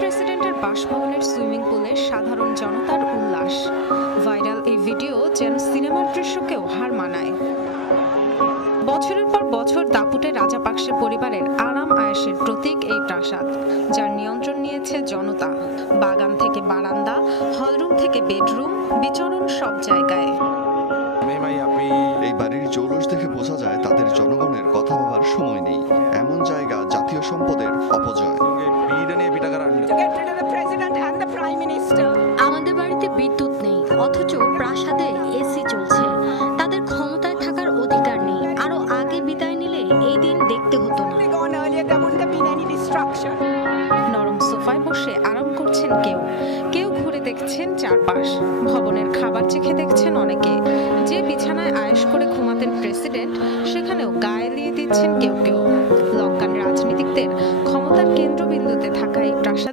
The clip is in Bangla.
প্রেসিডেন্টের বাসভবনের সুইমিং পুলে সাধারণ জনতার উল্লাস। ভাইরাল এই ভিডিও যেন সিনেমার দৃশ্যকেও হার মানায়। বছরের পর বছর দাপুটে রাজাপাকসে পরিবারের আরাম আয়েশের প্রতীক এই প্রাসাদ, যার নিয়ন্ত্রণ নিয়েছে জনতা। বাগান থেকে বারান্দা, হলরুম থেকে বেডরুম, বিচরণ সব জায়গায়। এই বাড়ির জৌলুস দেখে বোঝা যায় তাদের জনগণের কথা ভাবার সময় নেই। এমন জায়গা জাতীয় সম্পদের অপচয়। আমাদের বাড়িতে বিদ্যুৎ নেই, অথচ প্রাসাদে এসি চলছে। তাদের ক্ষমতায় থাকার অধিকার নেই। আরো আগে বিদায় নিলে এই দিন দেখতে হতো না। নরম সোফায় বসে আরাম করছেন কেউ, কেউ ঘুরে দেখছেন চারপাশ। ভবনের খাবার চেখে দেখছেন অনেকে। যে বিছানায় আয়েশ করে ঘুমাতেন প্রেসিডেন্ট, সেখানেও গায়ে দিয়ে দিচ্ছেন কেউ কেউ। লঙ্কান রাজনীতিকদের ক্ষমতার কেন্দ্রবিন্দুতে থাকা এই প্রাসাদ